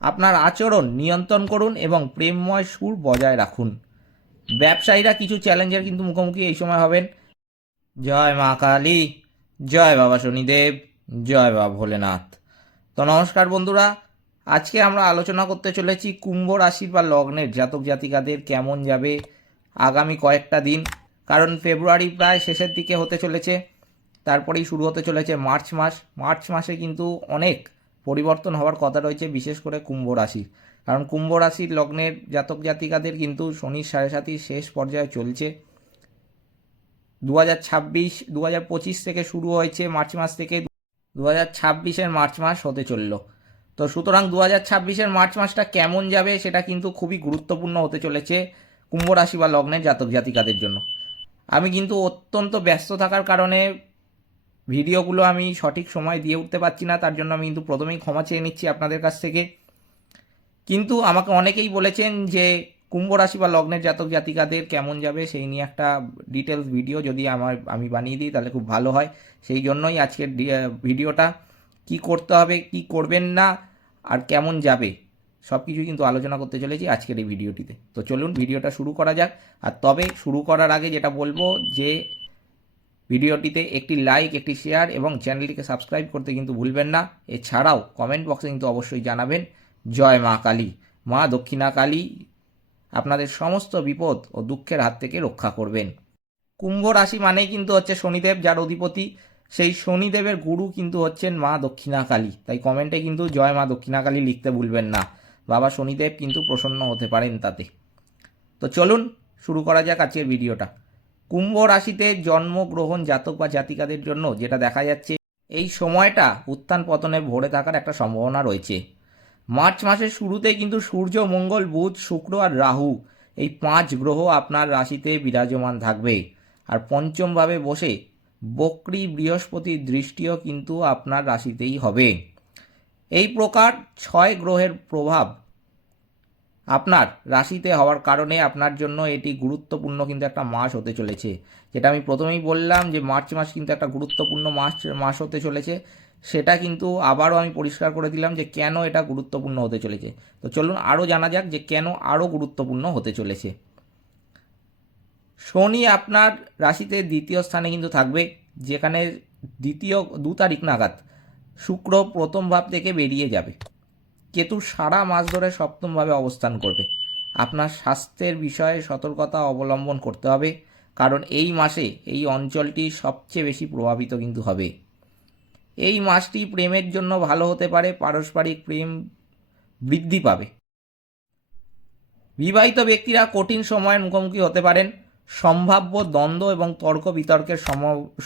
আপনার আচরণ নিয়ন্ত্রণ করুন এবং প্রেমময় সুর বজায় রাখুন। ব্যবসায়ীরা কিছু চ্যালেঞ্জের কিন্তু মুখোমুখি এই সময় হবেন। জয় মা কালী, জয় বাবা শনিদেব, জয় বাবা ভোলেনাথ। তো নমস্কার বন্ধুরা, আজকে আমরা আলোচনা করতে চলেছি কুম্ভ রাশির বা লগ্নের জাতক জাতিকাদের কেমন যাবে আগামী কয়েকটা দিন। কারণ ফেব্রুয়ারি প্রায় শেষের দিকে হতে চলেছে, তারপরেই শুরু হতে চলেছে মার্চ মাস। মার্চ মাসে কিন্তু অনেক পরিবর্তন হওয়ার কথা রয়েছে, বিশেষ করে কুম্ভ রাশির। কারণ কুম্ভ রাশির লগ্নের জাতক জাতিকাদের কিন্তু শনির সাড়ে সাতির শেষ পর্যায়ে চলছে। 2025 থেকে শুরু হয়েছে মার্চ মাস থেকে 2026 মার্চ মাস হতে চলল। তো সুতরাং 2026 মার্চ মাসটা কেমন যাবে সেটা কিন্তু খুবই গুরুত্বপূর্ণ হতে চলেছে কুম্ভ রাশি বা লগ্নের জাতক জাতিকাদের জন্য। আমি কিন্তু অত্যন্ত ব্যস্ত থাকার কারণে ভিডিওগুলো আমি সঠিক সময় দিয়ে উঠতে পারছি না, তার জন্য আমি কিন্তু প্রথমেই ক্ষমা চেয়ে নিচ্ছি আপনাদের কাছ থেকে। কিন্তু আমাকে অনেকেই বলেছেন যে কুম্ভ রাশি বা লগ্নের জাতক জাতিকাদের কেমন যাবে সেই নিয়ে একটা ডিটেলস ভিডিও যদি আমি বানিয়ে দিই তাহলে খুব ভালো হয়। সেই জন্যই আজকের ভিডিওটা। কি করতে হবে, কি করবেন না, আর কেমন যাবে সব কিছু কিন্তু আলোচনা করতে চলেছি আজকের এই ভিডিওটিতে। তো চলুন ভিডিওটা শুরু করা যাক। আর তবে শুরু করার আগে যেটা বলবো যে ভিডিওটিতে একটি লাইক, একটি শেয়ার এবং চ্যানেলটিকে সাবস্ক্রাইব করতে কিন্তু ভুলবেন না। এছাড়াও কমেন্ট বক্সে কিন্তু অবশ্যই জানাবেন জয় মা কালী, মা দক্ষিণা কালী আপনাদের সমস্ত বিপদ ও দুঃখের হাত থেকে রক্ষা করবেন। কুম্ভ রাশি মানেই কিন্তু হচ্ছে শনিদেব, যার অধিপতি। সেই শনিদেবের গুরু কিন্তু হচ্ছেন মা দক্ষিণা কালী। তাই কমেন্টে কিন্তু জয় মা দক্ষিণা কালী লিখতে ভুলবেন না। বাবা শনিদেব কিন্তু প্রসন্ন হতে পারেন তাতে। তো চলুন শুরু করা যাক আজকের ভিডিওটা। কুম্ভ রাশিতে জন্মগ্রহণ জাতক বা জাতিকাদের জন্য যেটা দেখা যাচ্ছে, এই সময়টা উত্থান পতনে ভরে থাকার একটা সম্ভাবনা রয়েছে। মার্চ মাসের শুরুতে কিন্তু সূর্য, মঙ্গল, বুধ, শুক্র আর রাহু এই 5 গ্রহ আপনার রাশিতে বিরাজমান থাকবে। আর পঞ্চমভাবে বসে বক্রী বৃহস্পতির দৃষ্টিও কিন্তু আপনার রাশিতেই হবে। এই প্রকার 6 গ্রহের প্রভাব আপনার রাশিতে হওয়ার কারণে আপনার জন্য এটি গুরুত্বপূর্ণ কিন্তু একটা মাস হতে চলেছে। যেটা আমি প্রথমেই বললাম যে মার্চ মাস কিন্তু একটা গুরুত্বপূর্ণ মাস হতে চলেছে, সেটা কিন্তু আবারও আমি পরিষ্কার করে দিলাম যে কেন এটা গুরুত্বপূর্ণ হতে চলেছে। তো চলুন আরও জানা যাক যে কেন আরও গুরুত্বপূর্ণ হতে চলেছে। শনি আপনার রাশিতে দ্বিতীয় স্থানে কিন্তু থাকবে, যেখানে 2 তারিখ নাগাদ শুক্র প্রথম ভাব থেকে বেরিয়ে যাবে। কেতু সারা মাস ধরে সপ্তমভাবে অবস্থান করবে। আপনার স্বাস্থ্যের বিষয়ে সতর্কতা অবলম্বন করতে হবে, কারণ এই মাসে এই অঞ্চলটি সবচেয়ে বেশি প্রভাবিত কিন্তু হবে। এই মাসটি প্রেমের জন্য ভালো হতে পারে, পারস্পরিক প্রেম বৃদ্ধি পাবে। বিবাহিত ব্যক্তিরা কঠিন সময়ের মুখোমুখি হতে পারেন, সম্ভাব্য দ্বন্দ্ব এবং তর্ক বিতর্কের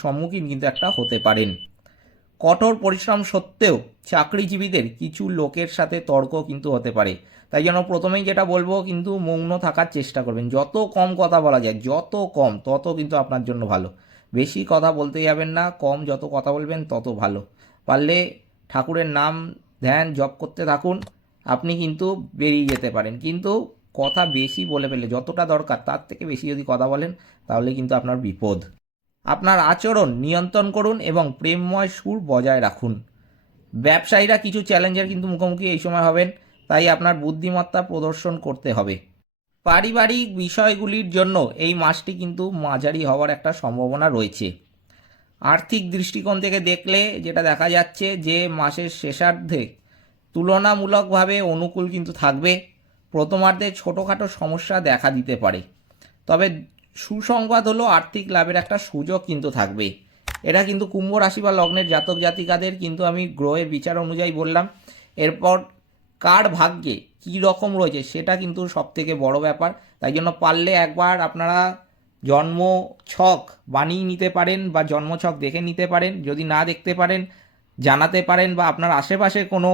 সম্মুখীন কিন্তু একটা হতে পারেন। কঠোর পরিশ্রম সত্ত্বেও চাকরিজীবীদের কিছু লোকের সাথে তর্ক কিন্তু হতে পারে। তাই জন্য প্রথমেই যেটা বলবো, কিন্তু মৌন থাকার চেষ্টা করবেন। যত কম কথা বলা যায়, যত কম তত কিন্তু আপনার জন্য ভালো। বেশি কথা বলতে যাবেন না, কম যত কথা বলবেন তত ভালো। পারলে ঠাকুরের নাম ধ্যান জপ করতে থাকুন, আপনি কিন্তু বেরিয়ে যেতে পারেন। কিন্তু কথা বেশি বলে ফেলে, যতটা দরকার তার থেকে বেশি যদি কথা বলেন তাহলে কিন্তু আপনার বিপদ। আপনার আচরণ নিয়ন্ত্রণ করুন এবং প্রেমময় সুর বজায় রাখুন। ব্যবসায়ীরা কিছু চ্যালেঞ্জের কিন্তু মুখোমুখি এই সময় হবেন, তাই আপনার বুদ্ধিমত্তা প্রদর্শন করতে হবে। পারিবারিক বিষয়গুলির জন্য এই মাসটি কিন্তু মাঝারি হওয়ার একটা সম্ভাবনা রয়েছে। আর্থিক দৃষ্টিকোণ থেকে দেখলে যেটা দেখা যাচ্ছে যে মাসের শেষার্ধে তুলনামূলকভাবে অনুকূল কিন্তু থাকবে। প্রথমার্ধে ছোটোখাটো সমস্যা দেখা দিতে পারে, তবে সুসংবাদ হলো আর্থিক লাভের একটা সুযোগ কিন্তু থাকবে। এটা কিন্তু কুম্ভ রাশি বা লগ্নের জাতক জাতিকাদের কিন্তু আমি গ্রহের বিচার অনুযায়ী বললাম। এরপর কার ভাগ্যে কী রকম রয়েছে সেটা কিন্তু সবথেকে বড় ব্যাপার। তাই জন্য পারলে একবার আপনারা জন্ম ছক বানিয়ে নিতে পারেন বা জন্মছক দেখে নিতে পারেন। যদি না দেখতে পারেন জানাতে পারেন, বা আপনার আশেপাশে কোনো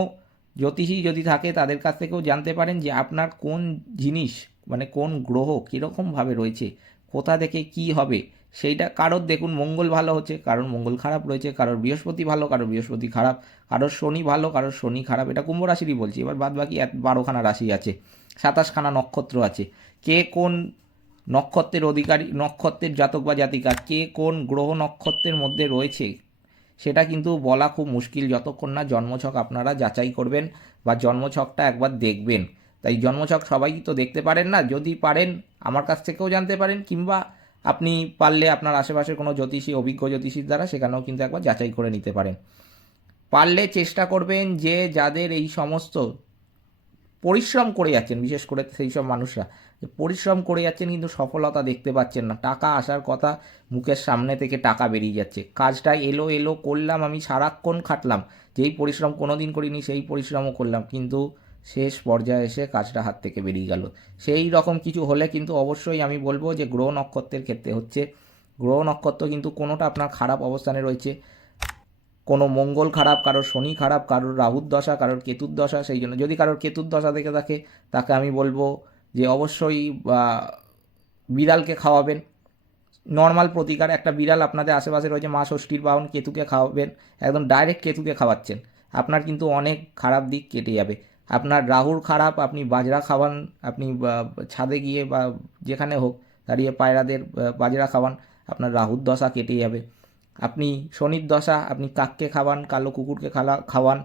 জ্যোতিষী যদি থাকে তাদের কাছ থেকেও জানতে পারেন যে আপনার কোন জিনিস, মানে কোন গ্রহ কীরকমভাবে রয়েছে, কোথা থেকে কি হবে সেইটা। কারোর দেখুন মঙ্গল ভালো হচ্ছে, কারোর মঙ্গল খারাপ রয়েছে, কারোর বৃহস্পতি ভালো, কারোর বৃহস্পতি খারাপ, কারোর শনি ভালো, কারোর শনি খারাপ। এটা কুম্ভ রাশিরই বলছি। এবার বাদ বাকি 12খানা রাশি আছে, 27খানা নক্ষত্র আছে। কে কোন নক্ষত্রের অধিকারী, নক্ষত্রের জাতক বা জাতিকা, কে কোন গ্রহ নক্ষত্রের মধ্যে রয়েছে সেটা কিন্তু বলা খুব মুশকিল যতক্ষণ না জন্মছক আপনারা যাচাই করবেন বা জন্মছকটা একবার দেখবেন। তাই জন্মছক সবাই তো দেখতে পারেন না, যদি পারেন আমার কাছ থেকেও জানতে পারেন, কিংবা আপনি পারলে আপনার আশেপাশে কোনো জ্যোতিষী, অভিজ্ঞ জ্যোতিষীর দ্বারা সেখানেও কিন্তু একবার যাচাই করে নিতে পারেন। পারলে চেষ্টা করবেন যে যাদের এই সমস্ত পরিশ্রম করে যাচ্ছেন, বিশেষ করে সেই সব মানুষরা পরিশ্রম করে যাচ্ছেন কিন্তু সফলতা দেখতে পাচ্ছেন না, টাকা আসার কথা মুখের সামনে থেকে টাকা বেরিয়ে যাচ্ছে, কাজটা এলো এলো করলাম, আমি সারাক্ষণ খাটলাম, যেই পরিশ্রম কোনো দিন করিনি সেই পরিশ্রমও করলাম, কিন্তু শেষ পর্যায়ে এসে কাজটা হাত থেকে বেরিয়ে গেল। সেই রকম কিছু হলে কিন্তু অবশ্যই আমি বলবো যে গ্রহ নক্ষত্রের ক্ষেত্রে হচ্ছে। গ্রহ নক্ষত্র কিন্তু কোনোটা আপনার খারাপ অবস্থানে রয়েছে, কোনো মঙ্গল খারাপ, কারোর শনি খারাপ, কারোর রাহুর দশা, কারোর কেতুর দশা। সেই জন্য যদি কারোর কেতুর দশা দেখে থাকে তাকে আমি বলবো যে অবশ্যই বিড়ালকে খাওয়াবেন। নর্মাল প্রতিকার, একটা বিড়াল আপনাদের আশেপাশে রয়েছে, মা ষষ্ঠীর বাহন, কেতুকে খাওয়াবেন, একদম ডাইরেক্ট কেতুকে খাওয়াচ্ছেন, আপনার কিন্তু অনেক খারাপ দিক কেটে যাবে। আপনার রাহুর খারাপ, আপনি বাজরা খাওয়ান, আপনি ছাদে গিয়ে বা যেখানে হোক দাঁড়িয়ে পায়রাদের বাজরা খাওয়ান, আপনার রাহুর দশা কেটে যাবে। আপনি শনির দশা, আপনি কাককে খাওয়ান, কালো কুকুরকে খাওয়ান,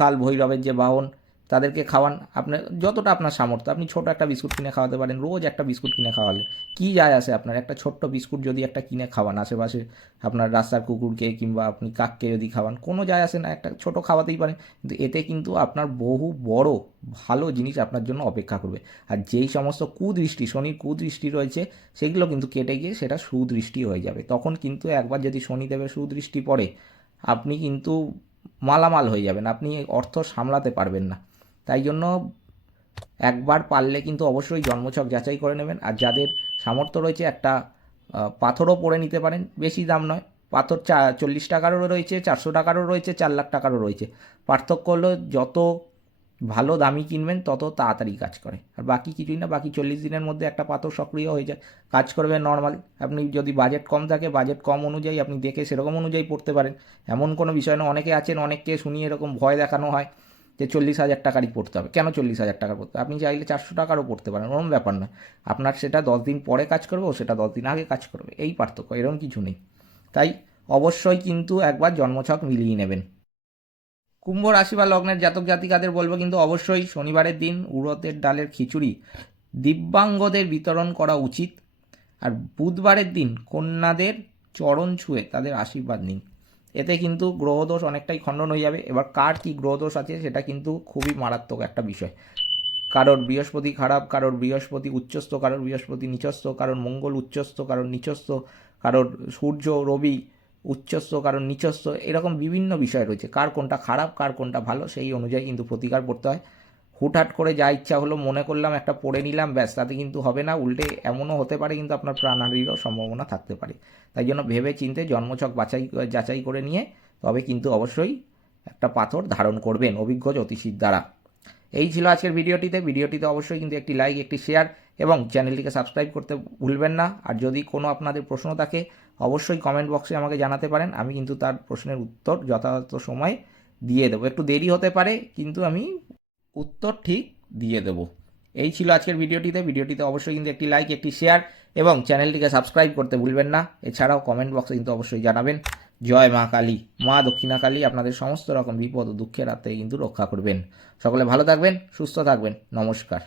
কাল ভৈরবের যে বাহন তাদেরকে খাওয়ান, আপনার যতটা আপনার সামর্থ্য। আপনি ছোট একটা বিস্কুট কিনে খাওয়াতে পারেন, রোজ একটা বিস্কুট কিনে খাওয়ালেন কী যায় আসে আপনার, একটা ছোট্ট বিস্কুট যদি একটা কিনে খাওয়ান আশেপাশে আপনার রাস্তার কুকুরকে কিংবা আপনি কাককে যদি খাওয়ান, কোনো যায় আসে না, একটা ছোট খাওয়াতেই পারেন, কিন্তু এতে কিন্তু আপনার বহু বড় ভালো জিনিস আপনার জন্য অপেক্ষা করবে। আর যেই সমস্ত কুদৃষ্টি, শনির কুদৃষ্টি রয়েছে সেগুলো কিন্তু কেটে গিয়ে সেটা সুদৃষ্টি হয়ে যাবে। তখন কিন্তু একবার যদি শনিদেবের সুদৃষ্টি পড়ে আপনি কিন্তু মালামাল হয়ে যাবেন, আপনি অর্থ সামলাতে পারবেন না। তাই জন্য একবার পারলে কিন্তু অবশ্যই জন্মছক যাচাই করে নেবেন। আর যাদের সামর্থ্য রয়েছে একটা পাথরও পরে নিতে পারেন, বেশি দাম নয়, পাথর 40 টাকারও রয়েছে, 400 টাকারও রয়েছে, 4 লাখ টাকারও রয়েছে। পার্থক্য হলো যত ভালো দামি কিনবেন তত তাড়াতাড়ি কাজ করে, আর বাকি কিছুই না। বাকি 40 দিনের মধ্যে একটা পাথর সক্রিয় হয়ে যায়, কাজ করবে নর্মাল। আপনি যদি বাজেট কম থাকে, বাজেট কম অনুযায়ী আপনি দেখে সেরকম অনুযায়ী পড়তে পারেন, এমন কোনো বিষয় না। অনেকে আছেন, অনেককে শুনিয়ে এরকম ভয় দেখানো হয় যে 40,000 টাকারই পড়তে হবে। কেন 40,000 টাকার পড়তে হবে? আপনি চাইলে 400 টাকারও পড়তে পারেন, ওরকম ব্যাপার না। আপনার সেটা 10 দিন পরে কাজ করবে, ও সেটা 10 দিন আগে কাজ করবে, এই পার্থক্য, এরকম কিছু নেই। তাই অবশ্যই কিন্তু একবার জন্মছক মিলিয়ে নেবেন। কুম্ভ রাশি বা লগ্নের জাতক জাতিকাদের বলবো কিন্তু অবশ্যই শনিবারের দিন উড়দের ডালের খিচুড়ি দিব্যাঙ্গদের বিতরণ করা উচিত। আর বুধবারের দিন কন্যাদের চরণ ছুঁয়ে তাদের আশীর্বাদ নিন, এতে কিন্তু গ্রহদোষ অনেকটাই খণ্ডন হয়ে যাবে। এবার কার কী গ্রহদোষ আছে সেটা কিন্তু খুবই মারাত্মক একটা বিষয়। কারোর বৃহস্পতি খারাপ, কারোর বৃহস্পতি উচ্চস্থ, কারোর বৃহস্পতি নিচস্থ, কারোর মঙ্গল উচ্চস্থ, কারোর নিচস্থ, কারোর সূর্য রবি উচ্চস্থ, কারোর নিচস্থ, এরকম বিভিন্ন বিষয় রয়েছে। কার কোনটা খারাপ, কার কোনটা ভালো, সেই অনুযায়ী কিন্তু প্রতিকার করতে হয়। হুটহাট করে যা ইচ্ছা হলো মনে করলাম একটা পড়ে নিলাম ব্যাস, তাতে কিন্তু হবে না। উল্টে এমনও হতে পারে কিন্তু আপনার প্রাণহানিরও সম্ভাবনা থাকতে পারে। তাই জন্য ভেবে চিন্তে জন্মছক যাচাই করে নিয়ে তবে কিন্তু অবশ্যই একটা পাথর ধারণ করবেন অভিজ্ঞ জ্যোতিষীর দ্বারা। এই ছিল আজকের ভিডিওটিতে অবশ্যই কিন্তু একটি লাইক, একটি শেয়ার এবং চ্যানেলটিকে সাবস্ক্রাইব করতে ভুলবেন না। আর যদি কোনো আপনাদের প্রশ্ন থাকে অবশ্যই কমেন্ট বক্সে আমাকে জানাতে পারেন, আমি কিন্তু তার প্রশ্নের উত্তর যথাযথ সময় দিয়ে দেবো। একটু দেরি হতে পারে কিন্তু আমি উত্তর ঠিক দিয়ে দেবো। এই ছিল আজকের ভিডিওটিতে অবশ্যই কিন্তু একটি লাইক, একটি শেয়ার এবং চ্যানেলটিকে সাবস্ক্রাইব করতে ভুলবেন না। এছাড়াও কমেন্ট বক্সে কিন্তু অবশ্যই জানাবেন। জয় মা কালী, মা দক্ষিণা কালী আপনাদের সমস্ত রকম বিপদ ও দুঃখের হাত থেকে কিন্তু রক্ষা করবেন। সকলে ভালো থাকবেন, সুস্থ থাকবেন, নমস্কার।